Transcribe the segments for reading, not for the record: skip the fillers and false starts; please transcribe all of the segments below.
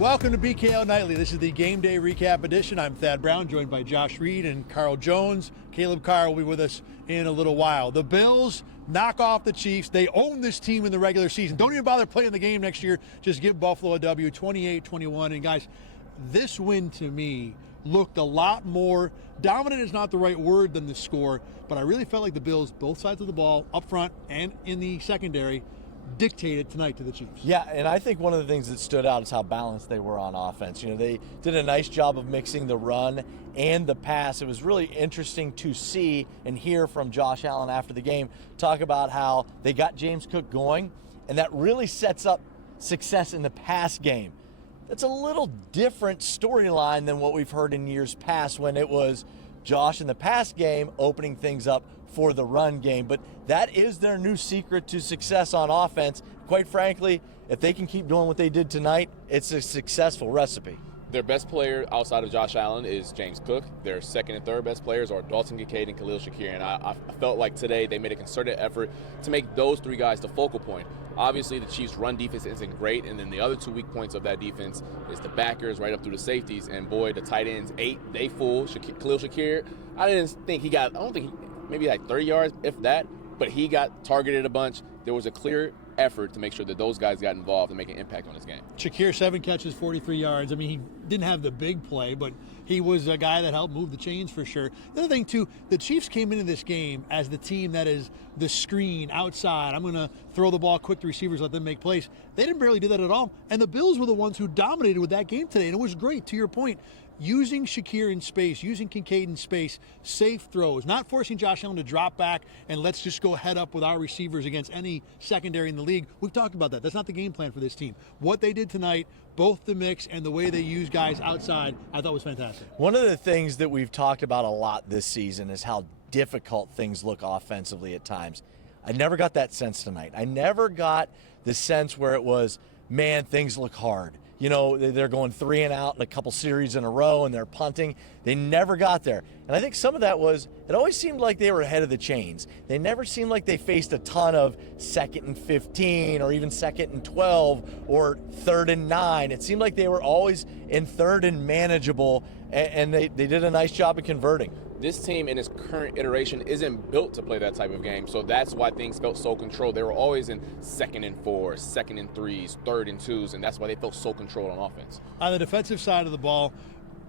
Welcome to BKL Nightly. This is the Game Day Recap edition. I'm Thad Brown, joined by Josh Reed and Carl Jones. Caleb Carr will be with us in a little while. The Bills knock off the Chiefs. They own this team in the regular season. Don't even bother playing the game next year. Just give Buffalo a W, 28-21. And guys, this win to me looked a lot more dominant is not the right word than the score, but I really felt like the Bills, both sides of the ball, up front and in the secondary, dictated tonight to the Chiefs. Yeah, and I think one of the things that stood out is how balanced they were on offense. You know, they did a nice job of mixing the run and the pass. It was really interesting to see and hear from Josh Allen after the game talk about how they got James Cook going, and that really sets up success in the pass game. That's a little different storyline than what we've heard in years past when it was Josh in the pass game opening things up for the run game. But that is their new secret to success on offense. Quite frankly, if they can keep doing what they did tonight, it's a successful recipe. Their best player outside of Josh Allen is James Cook. Their second and third best players are Dalton Kincaid and Khalil Shakir. And I felt like today they made a concerted effort to make those three guys the focal point. Obviously, the Chiefs' run defense isn't great, and then the other two weak points of that defense is the backers right up through the safeties. And boy, the tight ends they fool. Khalil Shakir, I don't think he maybe like 30 yards, if that, but he got targeted a bunch. There was a clear effort to make sure that those guys got involved and make an impact on this game. Shakir, 7 catches, 43 yards. I mean, he didn't have the big play, but he was a guy that helped move the chains for sure. The other thing, too, the Chiefs came into this game as the team that is the screen outside. I'm going to throw the ball quick to receivers, let them make plays. They didn't barely do that at all, and the Bills were the ones who dominated with that game today, and it was great, to your point. Using Shakir in space, using Kincaid in space, safe throws, not forcing Josh Allen to drop back and let's just go head up with our receivers against any secondary in the league. We've talked about that. That's not the game plan for this team. What they did tonight, both the mix and the way they use guys outside, I thought was fantastic. One of the things that we've talked about a lot this season is how difficult things look offensively at times. I never got that sense tonight. I never got the sense where it was, man, things look hard. You know, they're going 3 and out in a couple series in a row and they're punting. They never got there. And I think some of that was, it always seemed like they were ahead of the chains. They never seemed like they faced a ton of 2nd and 15 or even 2nd and 12 or 3rd and 9. It seemed like they were always in 3rd and manageable, and they did a nice job of converting. This team in its current iteration isn't built to play that type of game, so that's why things felt so controlled. They were always in 2nd and 4, 2nd and 3s, 3rd and 2s, and that's why they felt so controlled on offense. On the defensive side of the ball,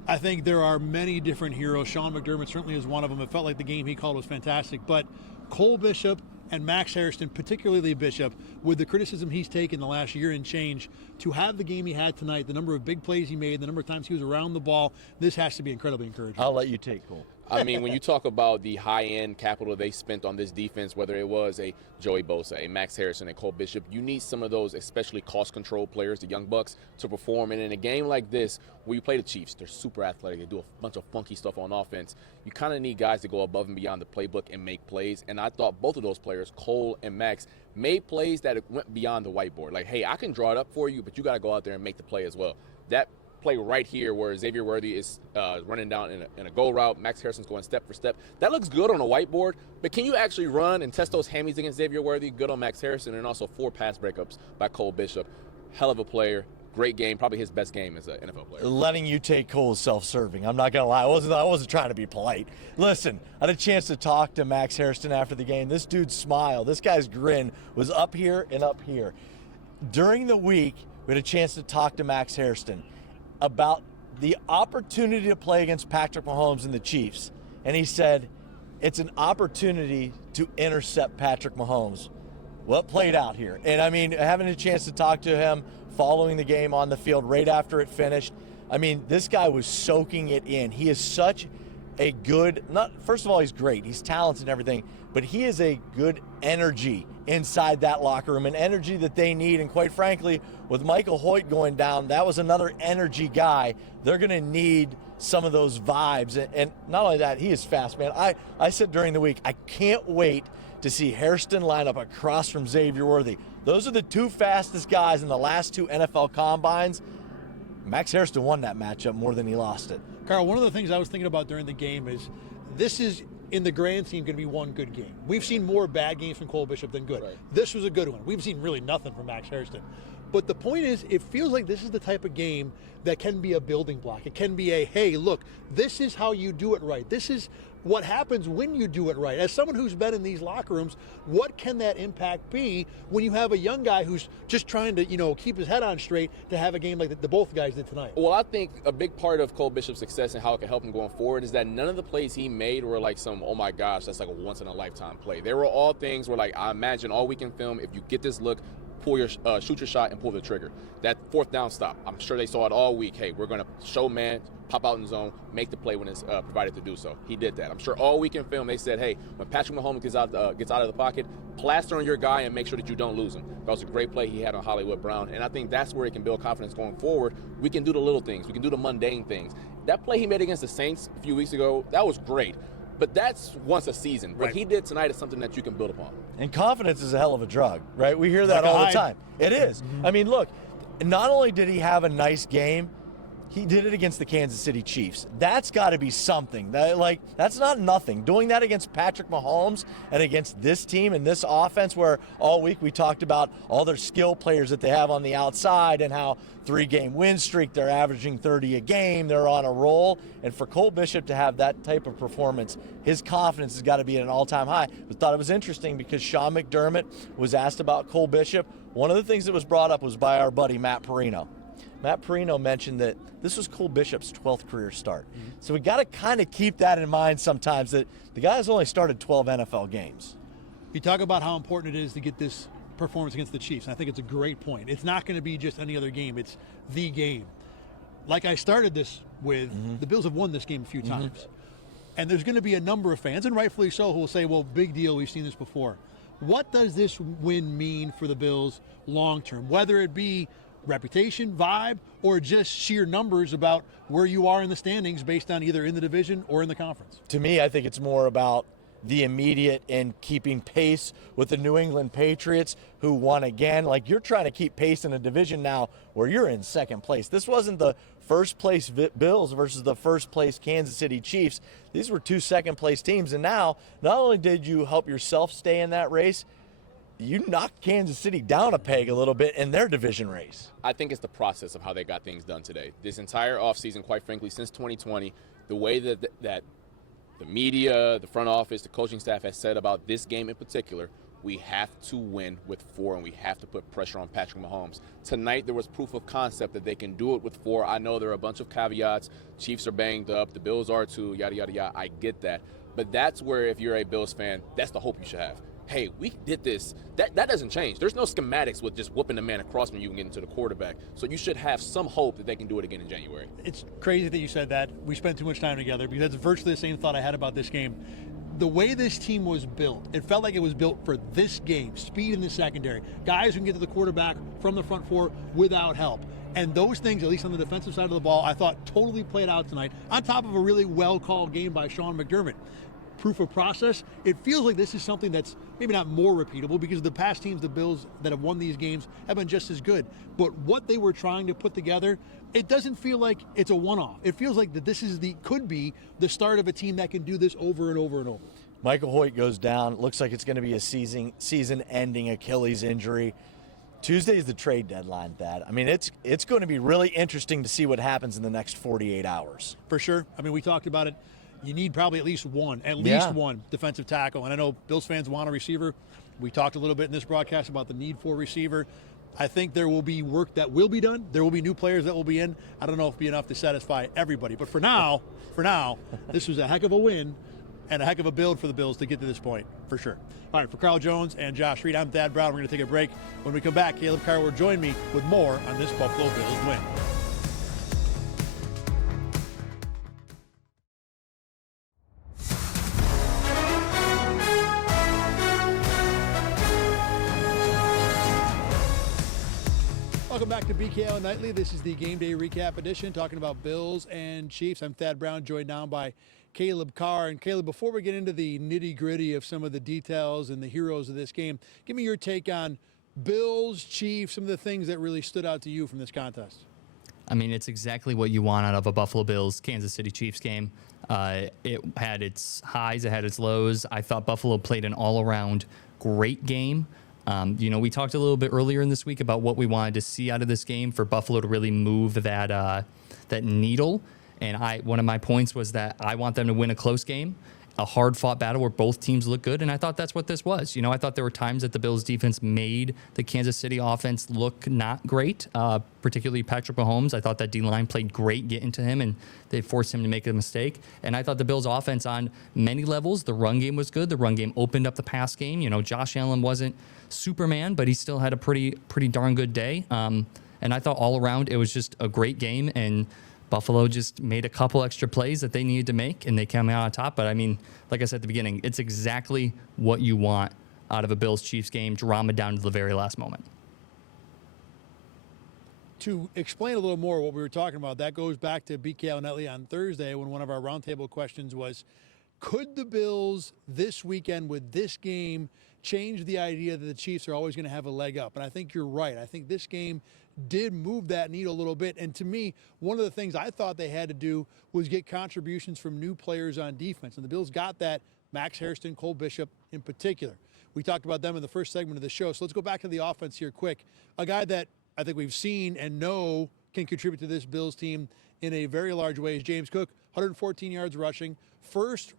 I think there are many different heroes. Sean McDermott certainly is one of them. It felt like the game he called was fantastic, but Cole Bishop and Max Hairston, particularly Bishop, with the criticism he's taken the last year and change, to have the game he had tonight, the number of big plays he made, the number of times he was around the ball, this has to be incredibly encouraging. I'll let you take Cole. I mean, when you talk about the high-end capital they spent on this defense, whether it was a Joey Bosa, a Max Hairston, and Cole Bishop, you need some of those, especially cost-control players, the young bucks, to perform. And in a game like this, where you play the Chiefs, they're super athletic. They do a bunch of funky stuff on offense. You kind of need guys to go above and beyond the playbook and make plays. And I thought both of those players, Cole and Max, made plays that went beyond the whiteboard. Like, hey, I can draw it up for you, but you got to go out there and make the play as well. That play right here where Xavier Worthy is running down in a goal route, Max Hairston's going step for step. That looks good on a whiteboard, but can you actually run and test those hammies against Xavier Worthy? Good on Max Hairston, and also 4 pass breakups by Cole Bishop. Hell of a player. Great game, probably his best game as an NFL player. Letting you take Cole is self-serving. I'm not going to lie. I wasn't trying to be polite. Listen, I had a chance to talk to Max Hairston after the game. This dude's smile, this guy's grin was up here and up here. During the week, we had a chance to talk to Max Hairston about the opportunity to play against Patrick Mahomes and the Chiefs. And he said, it's an opportunity to intercept Patrick Mahomes. Well, it played out here. And I mean, having a chance to talk to him following the game on the field right after it finished, I mean, this guy was soaking it in. He is such a good, first of all, he's great. He's talented and everything, but he is a good energy inside that locker room, an energy that they need. And quite frankly, with Michael Hoyt going down, that was another energy guy. They're going to need some of those vibes. And not only that, he is fast, man. I said during the week, I can't wait to see Hairston line up across from Xavier Worthy. Those are the 2 fastest guys in the last 2 NFL combines. Max Hairston won that matchup more than he lost it. Carl, one of the things I was thinking about during the game is this is, in the grand scheme, going to be one good game. We've seen more bad games from Cole Bishop than good. Right. This was a good one. We've seen really nothing from Max Hairston. But the point is, it feels like this is the type of game that can be a building block. It can be a, hey, look, this is how you do it right. This is what happens when you do it right. As someone who's been in these locker rooms, what can that impact be when you have a young guy who's just trying to, keep his head on straight to have a game like the both guys did tonight? Well, I think a big part of Cole Bishop's success and how it can help him going forward is that none of the plays he made were like some, oh my gosh, that's like a once-in-a-lifetime play. They were all things where, like, I imagine all weekend film, if you get this look, shoot your shot and pull the trigger. That fourth down stop, I'm sure they saw it all week. Hey, we're going to show man, pop out in zone, make the play when it's provided to do so. He did that. I'm sure all weekend film they said, hey, when Patrick Mahomes gets out of the pocket, plaster on your guy and make sure that you don't lose him. That was a great play he had on Hollywood Brown, and I think that's where he can build confidence going forward. We can do the little things. We can do the mundane things. That play he made against the Saints a few weeks ago, that was great. But that's once a season. What he did tonight is something that you can build upon. And confidence is a hell of a drug, right? We hear that all the time. It is. Mm-hmm. I mean, look, not only did he have a nice game, he did it against the Kansas City Chiefs. That's got to be something. That's not nothing. Doing that against Patrick Mahomes and against this team and this offense, where all week we talked about all their skill players that they have on the outside and how 3-game win streak, they're averaging 30 a game, they're on a roll. And for Cole Bishop to have that type of performance, his confidence has got to be at an all-time high. I thought it was interesting because Sean McDermott was asked about Cole Bishop. One of the things that was brought up was by our buddy Matt Perino. Matt Perino mentioned that this was Cole Bishop's 12th career start. Mm-hmm. So we got to kind of keep that in mind sometimes, that the guy has only started 12 NFL games. You talk about how important it is to get this performance against the Chiefs, and I think it's a great point. It's not going to be just any other game. It's the game. Like I started this with, the Bills have won this game a few times. And there's going to be a number of fans, and rightfully so, who will say, well, big deal, we've seen this before. What does this win mean for the Bills long term? Whether it be reputation, vibe, or just sheer numbers about where you are in the standings based on either in the division or in the conference? To me, I think it's more about the immediate and keeping pace with the New England Patriots, who won again. Like, you're trying to keep pace in a division now where you're in second place. This wasn't the first place Bills versus the first place Kansas City Chiefs. These were two second place teams. And now, not only did you help yourself stay in that race, you knocked Kansas City down a peg a little bit in their division race. I think it's the process of how they got things done today. This entire offseason, quite frankly, since 2020, the way that the media, the front office, the coaching staff has said about this game in particular, we have to win with 4, and we have to put pressure on Patrick Mahomes. Tonight, there was proof of concept that they can do it with 4. I know there are a bunch of caveats. Chiefs are banged up. The Bills are too, yada, yada, yada. I get that. But that's where, if you're a Bills fan, that's the hope you should have. Hey, we did this. That doesn't change. There's no schematics with just whooping the man across when you can get into the quarterback. So you should have some hope that they can do it again in January. It's crazy that you said that. We spent too much time together, because that's virtually the same thought I had about this game. The way this team was built, it felt like it was built for this game. Speed in the secondary. Guys who can get to the quarterback from the front 4 without help. And those things, at least on the defensive side of the ball, I thought totally played out tonight, on top of a really well-called game by Sean McDermott. Proof of process. It feels like this is something that's maybe not more repeatable, because the past teams, the Bills that have won these games, have been just as good. But what they were trying to put together, it doesn't feel like it's a one-off. It feels like that this is could be the start of a team that can do this over and over and over. Michael Hoyt goes down. Looks like it's going to be a season-ending Achilles injury. Tuesday is the trade deadline, Thad. I mean, it's going to be really interesting to see what happens in the next 48 hours. For sure. I mean, we talked about it. You need probably at least one defensive tackle. And I know Bills fans want a receiver. We talked a little bit in this broadcast about the need for a receiver. I think there will be work that will be done. There will be new players that will be in. I don't know if it'll be enough to satisfy everybody. But for now, this was a heck of a win and a heck of a build for the Bills to get to this point, for sure. All right, for Carl Jones and Josh Reed, I'm Thad Brown. We're going to take a break. When we come back, Caleb Carr will join me with more on this Buffalo Bills win. Welcome back to BKL Nightly. This is the Game Day Recap edition, talking about Bills and Chiefs. I'm Thad Brown, joined now by Caleb Carr. And Caleb, before we get into the nitty-gritty of some of the details and the heroes of this game, give me your take on Bills, Chiefs, some of the things that really stood out to you from this contest. I mean, it's exactly what you want out of a Buffalo Bills Kansas City Chiefs game. It had its highs, it had its lows. I thought Buffalo played an all-around great game. We talked a little bit earlier in this week about what we wanted to see out of this game for Buffalo to really move that needle. And one of my points was that I want them to win a close game, a hard-fought battle where both teams look good, and I thought that's what this was. I thought there were times that the Bills' defense made the Kansas City offense look not great, particularly Patrick Mahomes. I thought that D-line played great getting to him, and they forced him to make a mistake. And I thought the Bills' offense on many levels, the run game was good. The run game opened up the pass game. Josh Allen wasn't Superman, but he still had a pretty darn good day. And I thought all around it was just a great game, and Buffalo just made a couple extra plays that they needed to make, and they came out on top. But, like I said at the beginning, it's exactly what you want out of a Bills-Chiefs game, drama down to the very last moment. To explain a little more what we were talking about, that goes back to BKL Nightly on Thursday when one of our roundtable questions was, could the Bills this weekend with this game change the idea that the Chiefs are always going to have a leg up? And I think you're right. I think this game did move that needle a little bit. And to me, one of the things I thought they had to do was get contributions from new players on defense. And the Bills got that, Max Hairston, Cole Bishop in particular. We talked about them in the first segment of the show. So let's go back to the offense here quick. A guy that I think we've seen and know can contribute to this Bills team in a very large way is James Cook, 114 yards rushing. First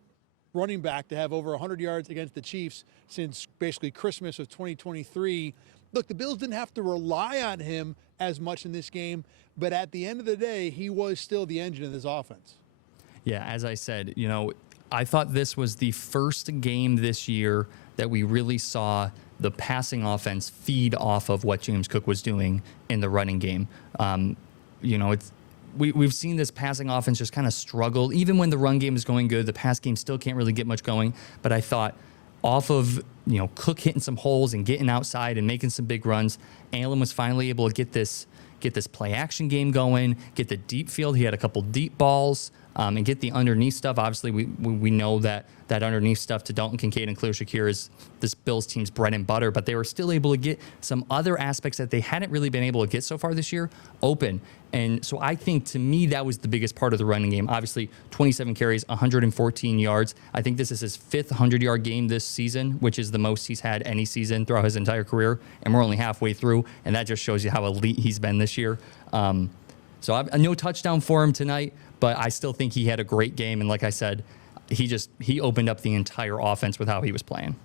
running back to have over 100 yards against the Chiefs since basically Christmas of 2023. Look, the Bills didn't have to rely on him as much in this game, but at the end of the day, he was still the engine of this offense. Yeah, as I said, I thought this was the first game this year that we really saw the passing offense feed off of what James Cook was doing in the running game. We've seen this passing offense just kind of struggle. Even when the run game is going good, the pass game still can't really get much going. But I thought off of, Cook hitting some holes and getting outside and making some big runs, Allen was finally able to get this play action game going, get the deep field. He had a couple deep balls, and get the underneath stuff. Obviously, we know that underneath stuff to Dalton Kincaid and Khalil Shakir is this Bills team's bread and butter, but they were still able to get some other aspects that they hadn't really been able to get so far this year open. And so I think, to me, that was the biggest part of the running game. Obviously, 27 carries, 114 yards. I think this is his fifth 100-yard game this season, which is the most he's had any season throughout his entire career. And we're only halfway through, and that just shows you how elite he's been this year. So no touchdown for him tonight, but I still think he had a great game. And like I said, he opened up the entire offense with how he was playing.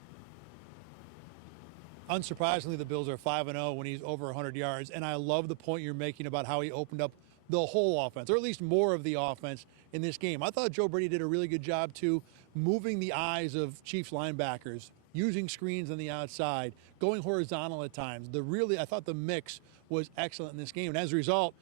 Unsurprisingly, the Bills are 5-0 when he's over 100 yards. And I love the point you're making about how he opened up the whole offense, or at least more of the offense in this game. I thought Joe Brady did a really good job, too, moving the eyes of Chiefs linebackers, using screens on the outside, going horizontal at times. I thought the mix was excellent in this game. And as a result,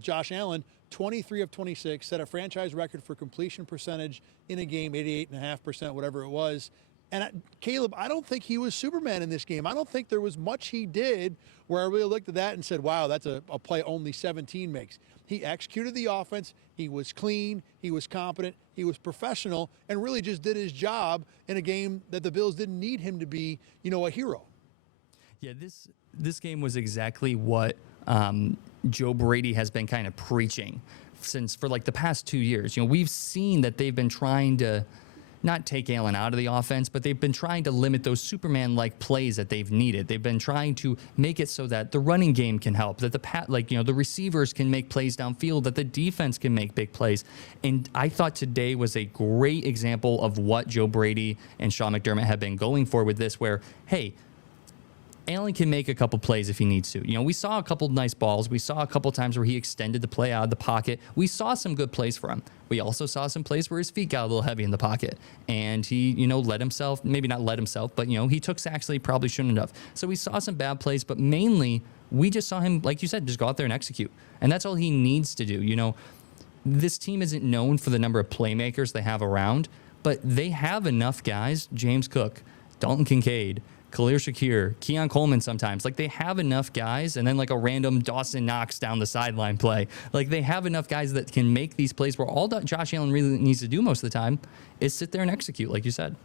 Josh Allen, 23 of 26, set a franchise record for completion percentage in a game, 88.5%, whatever it was. And Caleb, I don't think he was Superman in this game. I don't think there was much he did where I really looked at that and said, wow, that's a play only 17 makes. He executed the offense. He was clean. He was competent. He was professional and really just did his job in a game that the Bills didn't need him to be, a hero. Yeah, this game was exactly what Joe Brady has been kind of preaching for like the past 2 years. We've seen that they've been trying to not take Allen out of the offense, but they've been trying to limit those Superman-like plays that they've needed. They've been trying to make it so that the running game can help, that the receivers can make plays downfield, that the defense can make big plays. And I thought today was a great example of what Joe Brady and Sean McDermott have been going for with this, where, hey, Allen can make a couple plays if he needs to. We saw a couple nice balls. We saw a couple times where he extended the play out of the pocket. We saw some good plays for him. We also saw some plays where his feet got a little heavy in the pocket. And he, let himself, maybe not let himself, but, he took sacks that he probably shouldn't have. So we saw some bad plays, but mainly we just saw him, like you said, just go out there and execute. And that's all he needs to do. This team isn't known for the number of playmakers they have around, but they have enough guys, James Cook, Dalton Kincaid, Khalil Shakir, Keon Coleman sometimes. They have enough guys, and then a random Dawson Knox down the sideline play. They have enough guys that can make these plays where all that Josh Allen really needs to do most of the time is sit there and execute, like you said.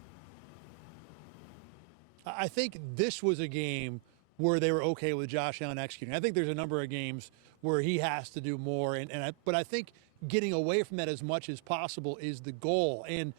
I think this was a game where they were okay with Josh Allen executing. I think there's a number of games where he has to do more, but I think getting away from that as much as possible is the goal. And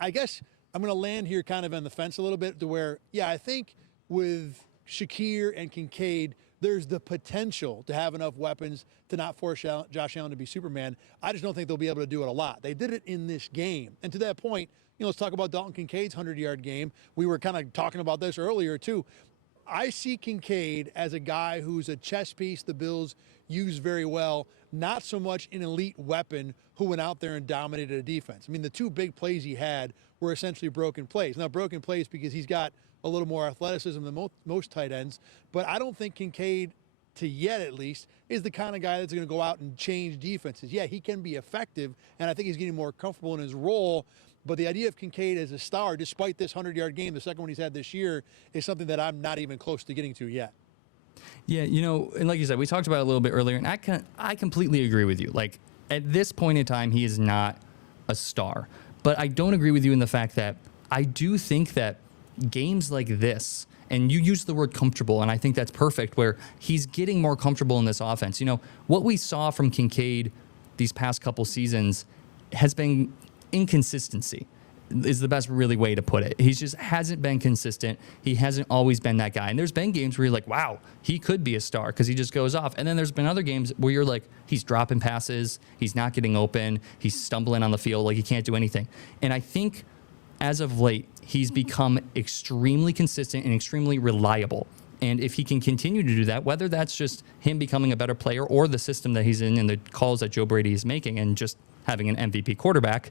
I guess I'm going to land here kind of on the fence a little bit to where, I think with Shakir and Kincaid, there's the potential to have enough weapons to not force Josh Allen to be Superman. I just don't think they'll be able to do it a lot. They did it in this game. And to that point, let's talk about Dalton Kincaid's 100-yard game. We were kind of talking about this earlier, too. I see Kincaid as a guy who's a chess piece the Bills use very well, not so much an elite weapon who went out there and dominated a defense. I mean, the two big plays he had were essentially broken plays. Now, broken plays because he's got a little more athleticism than most tight ends, but I don't think Kincaid, to yet at least, is the kind of guy that's going to go out and change defenses. Yeah, he can be effective, and I think he's getting more comfortable in his role, but the idea of Kincaid as a star, despite this 100-yard game, the second one he's had this year, is something that I'm not even close to getting to yet. Yeah, and like you said, we talked about it a little bit earlier, and I completely agree with you. Like, at this point in time, he is not a star. But I don't agree with you in the fact that I do think that games like this, and you use the word comfortable, and I think that's perfect, where he's getting more comfortable in this offense. What we saw from Kincaid these past couple seasons has been inconsistency, is the best really way to put it. He just hasn't been consistent. He hasn't always been that guy. And there's been games where you're like, wow, he could be a star because he just goes off. And then there's been other games where you're like, he's dropping passes, he's not getting open, he's stumbling on the field, like he can't do anything. And I think as of late, he's become extremely consistent and extremely reliable. And if he can continue to do that, whether that's just him becoming a better player or the system that he's in and the calls that Joe Brady is making and just having an MVP quarterback,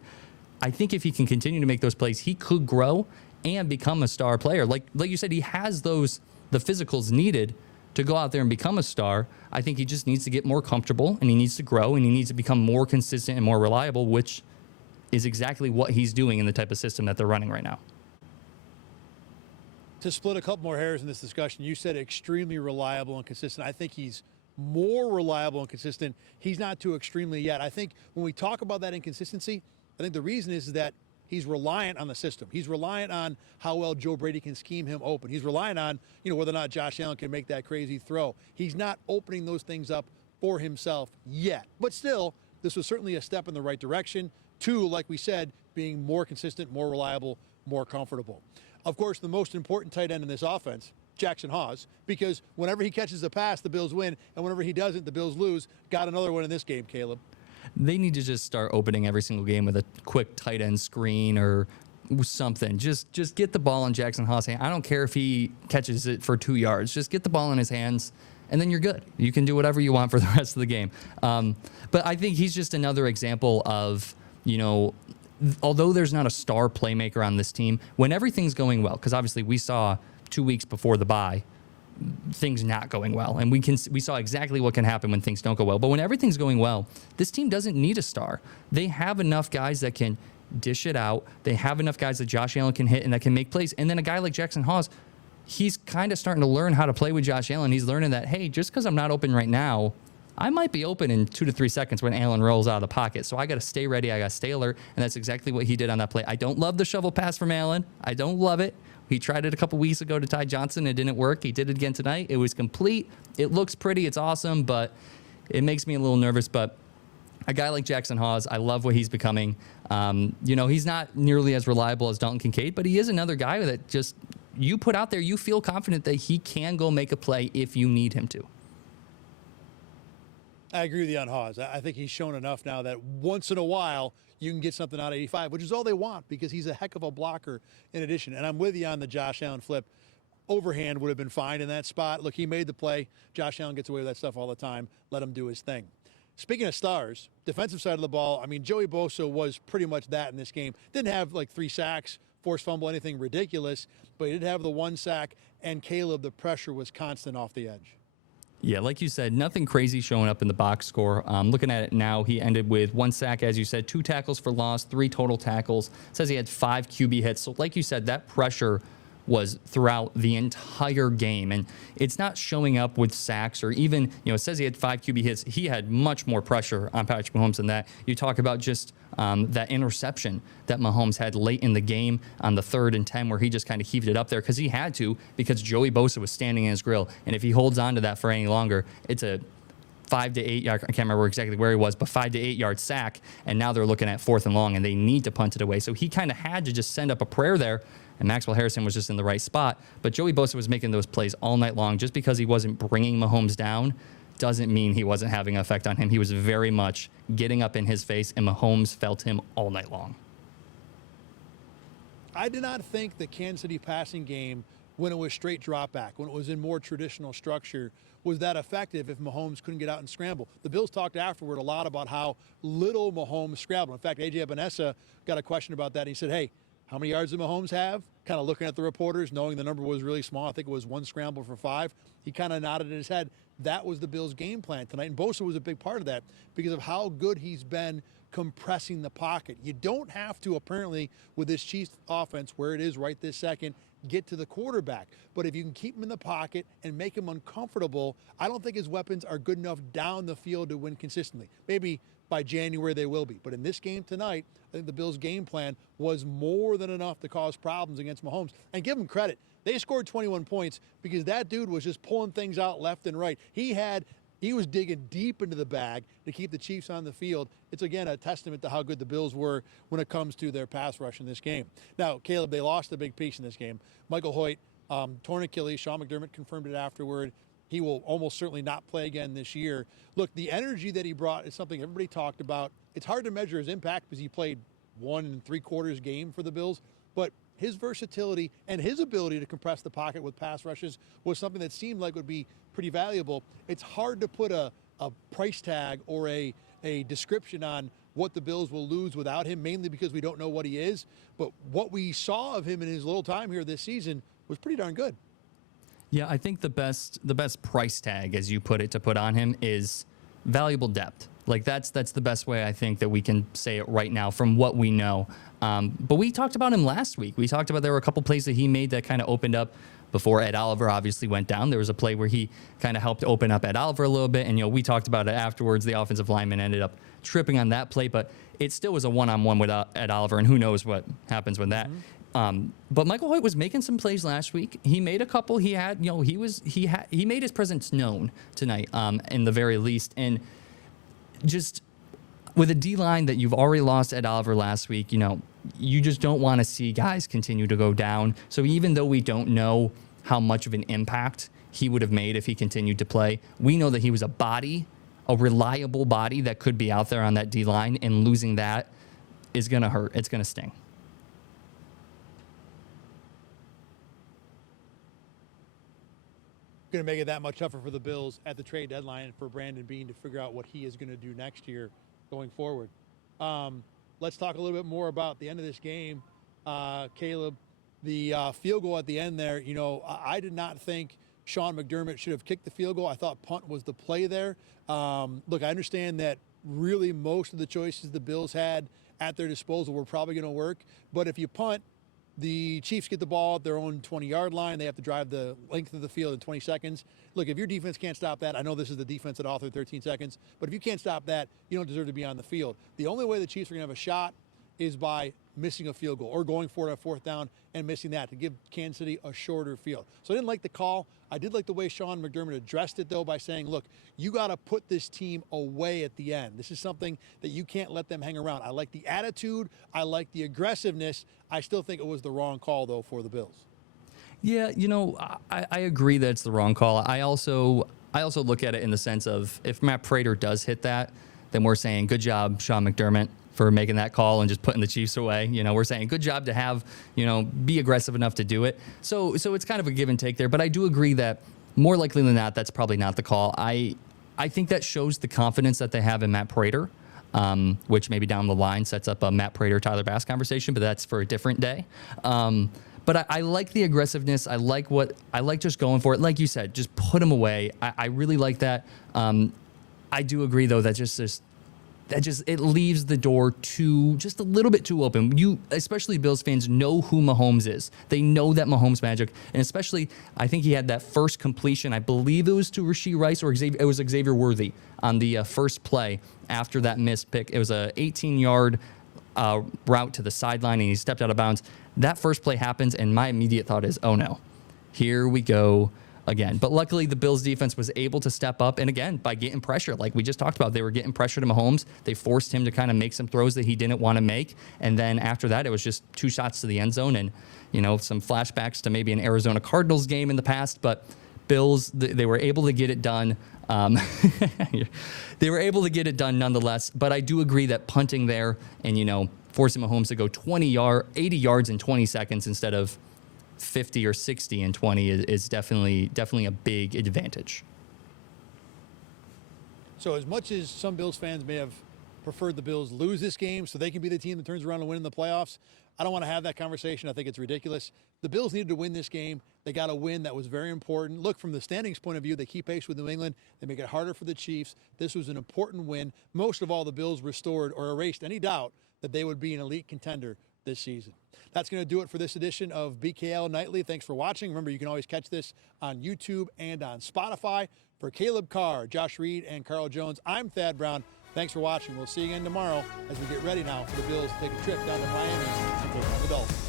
I think if he can continue to make those plays, he could grow and become a star player. Like you said, he has the physicals needed to go out there and become a star. I think he just needs to get more comfortable, and he needs to grow, and he needs to become more consistent and more reliable, which is exactly what he's doing in the type of system that they're running right now. To split a couple more hairs in this discussion, you said extremely reliable and consistent. I think he's more reliable and consistent. He's not too extremely yet. I think when we talk about that inconsistency, I think the reason is that he's reliant on the system. He's reliant on how well Joe Brady can scheme him open. He's reliant on, whether or not Josh Allen can make that crazy throw. He's not opening those things up for himself yet. But still, this was certainly a step in the right direction. Two, like we said, being more consistent, more reliable, more comfortable. Of course, the most important tight end in this offense, Jackson Hawes, because whenever he catches a pass, the Bills win, and whenever he doesn't, the Bills lose. Got another one in this game, Caleb. They need to just start opening every single game with a quick tight end screen or something. Just get the ball in Jackson Hawes' hand. I don't care if he catches it for 2 yards. Just get the ball in his hands, and then you're good. You can do whatever you want for the rest of the game. But I think he's just another example of, although there's not a star playmaker on this team, when everything's going well, because obviously we saw 2 weeks before the bye, things not going well, and we saw exactly what can happen when things don't go well. But when everything's going well, this team doesn't need a star. They have enough guys that can dish it out. They have enough guys that Josh Allen can hit and that can make plays. And then a guy like Jackson Hawes, he's kind of starting to learn how to play with Josh Allen. He's learning that, hey, just because I'm not open right now, I might be open in 2 to 3 seconds when Allen rolls out of the pocket. So I got to stay ready. I got to stay alert. And that's exactly what he did on that play. I don't love the shovel pass from Allen. I don't love it. He tried it a couple weeks ago to Ty Johnson. It didn't work. He did it again tonight. It was complete. It looks pretty. It's awesome, but it makes me a little nervous. But a guy like Jackson Hawes, I love what he's becoming. He's not nearly as reliable as Dalton Kincaid, but he is another guy that just you put out there, you feel confident that he can go make a play if you need him to. I agree with you on Hawes. I think he's shown enough now that once in a while you can get something out of 85, which is all they want because he's a heck of a blocker in addition. And I'm with you on the Josh Allen flip. Overhand would have been fine in that spot. Look, he made the play. Josh Allen gets away with that stuff all the time. Let him do his thing. Speaking of stars, defensive side of the ball, Joey Bosa was pretty much that in this game. Didn't have like 3 sacks, forced fumble, anything ridiculous, but he did have the 1 sack, and Caleb, the pressure was constant off the edge. Yeah, like you said, nothing crazy showing up in the box score. Looking at it now, he ended with 1 sack, as you said, 2 tackles for loss, 3 total tackles. Says he had 5 QB hits. So like you said, that pressure was throughout the entire game. And it's not showing up with sacks or even, it says he had 5 QB hits. He had much more pressure on Patrick Mahomes than that. You talk about just that interception that Mahomes had late in the game on the 3rd and 10 where he just kind of heaved it up there because he had to, because Joey Bosa was standing in his grill. And if he holds on to that for any longer, it's a 5 to 8 yard, I can't remember exactly where he was, but 5 to 8 yard sack. And now they're looking at 4th and long and they need to punt it away. So he kind of had to just send up a prayer there and Maxwell Harrison was just in the right spot. But Joey Bosa was making those plays all night long. Just because he wasn't bringing Mahomes down doesn't mean he wasn't having an effect on him. He was very much getting up in his face, and Mahomes felt him all night long. I did not think the Kansas City passing game, when it was straight drop back, when it was in more traditional structure, was that effective if Mahomes couldn't get out and scramble. The Bills talked afterward a lot about how little Mahomes scrambled. In fact, A.J. Epinesa got a question about that. He said, hey, how many yards did Mahomes have? Kind of looking at the reporters, knowing the number was really small. I think it was 1 scramble for 5. He kind of nodded his head. That was the Bills' game plan tonight. And Bosa was a big part of that because of how good he's been compressing the pocket. You don't have to, apparently, with this Chiefs offense, where it is right this second, get to the quarterback. But if you can keep him in the pocket and make him uncomfortable, I don't think his weapons are good enough down the field to win consistently. Maybe by January they will be. But in this game tonight, I think the Bills' game plan was more than enough to cause problems against Mahomes. And give them credit. They scored 21 points because that dude was just pulling things out left and right. He was digging deep into the bag to keep the Chiefs on the field. It's, again, a testament to how good the Bills were when it comes to their pass rush in this game. Now, Caleb, they lost a big piece in this game. Michael Hoyt, torn Achilles. Sean McDermott confirmed it afterward. He will almost certainly not play again this year. Look, the energy that he brought is something everybody talked about. It's hard to measure his impact because he played 1 3/4 game for the Bills, but his versatility and his ability to compress the pocket with pass rushes was something that seemed like would be pretty valuable. It's hard to put a price tag or a description on what the Bills will lose without him, mainly because we don't know what he is. But what we saw of him in his little time here this season was pretty darn good. Yeah, I think the best price tag, as you put it, to put on him is valuable depth. Like that's the best way I think that we can say it right now from what we know. But we talked about him last week. We talked about there were a couple plays that he made that kind of opened up before Ed Oliver obviously went down. There was a play where he kind of helped open up Ed Oliver a little bit, and we talked about it afterwards. The offensive lineman ended up tripping on that play, but it still was a one-on-one with Ed Oliver, and who knows what happens with that. But Michael Hoyt was making some plays last week. He made a couple. He had, he made his presence known tonight, in the very least, and just with a D-line that you've already lost Ed Oliver last week, you just don't want to see guys continue to go down. So even though we don't know how much of an impact he would have made if he continued to play, we know that he was a reliable body that could be out there on that D-line, and losing that is going to hurt. It's going to sting. Going to make it that much tougher for the Bills at the trade deadline and for Brandon Beane to figure out what he is going to do next year going forward. Let's talk a little bit more about the end of this game. Caleb, the field goal at the end there, I did not think Sean McDermott should have kicked the field goal. I thought punt was the play there. Look, I understand that really most of the choices the Bills had at their disposal were probably going to work. But if you punt, the Chiefs get the ball at their own 20-yard line. They have to drive the length of the field in 20 seconds. Look, if your defense can't stop that, I know this is the defense that authored 13 seconds, but if you can't stop that, you don't deserve to be on the field. The only way the Chiefs are going to have a shot is by missing a field goal or going for it on 4th down and missing that to give Kansas City a shorter field. So I didn't like the call. I did like the way Sean McDermott addressed it, though, by saying, look, you got to put this team away at the end. This is something that you can't let them hang around. I like the attitude. I like the aggressiveness. I still think it was the wrong call, though, for the Bills. Yeah, I agree that it's the wrong call. I also look at it in the sense of if Matt Prater does hit that, then we're saying good job, Sean McDermott, for making that call and just putting the Chiefs away. We're saying good job to have, be aggressive enough to do it. So it's kind of a give and take there. But I do agree that more likely than not, that's probably not the call. I think that shows the confidence that they have in Matt Prater, which maybe down the line sets up a Matt Prater, Tyler Bass conversation, but that's for a different day. But I like the aggressiveness. I like just going for it. Like you said, just put him away. I really like that. I do agree, though, that it leaves the door just a little bit too open. You, especially Bills fans, know who Mahomes is. They know that Mahomes magic, and especially I think he had that first completion. I believe it was to Rashee Rice or it was Xavier Worthy on the first play after that missed pick. It was a 18-yard route to the sideline, and he stepped out of bounds. That first play happens, and my immediate thought is, oh no, here we go. again. But luckily, the Bills defense was able to step up. And again, by getting pressure, like we just talked about, they were getting pressure to Mahomes. They forced him to kind of make some throws that he didn't want to make. And then after that, it was just 2 shots to the end zone and, some flashbacks to maybe an Arizona Cardinals game in the past. But Bills, they were able to get it done. They were able to get it done nonetheless. But I do agree that punting there and, forcing Mahomes to go 80 yards in 20 seconds instead of 50 or 60 in 20 is definitely a big advantage. So as much as some Bills fans may have preferred the Bills lose this game so they can be the team that turns around and win in the playoffs, I don't want to have that conversation. I think it's ridiculous. The Bills needed to win this game. They got a win that was very important. Look, from the standings point of view, they keep pace with New England. They make it harder for the Chiefs. This was an important win. Most of all, the Bills restored or erased any doubt that they would be an elite contender this season. That's going to do it for this edition of BKL Nightly. Thanks for watching. Remember, you can always catch this on YouTube and on Spotify. For Caleb Carr, Josh Reed, and Carl Jones, I'm Thad Brown. Thanks for watching. We'll see you again tomorrow as we get ready now for the Bills to take a trip down to Miami and take on the Dolphins.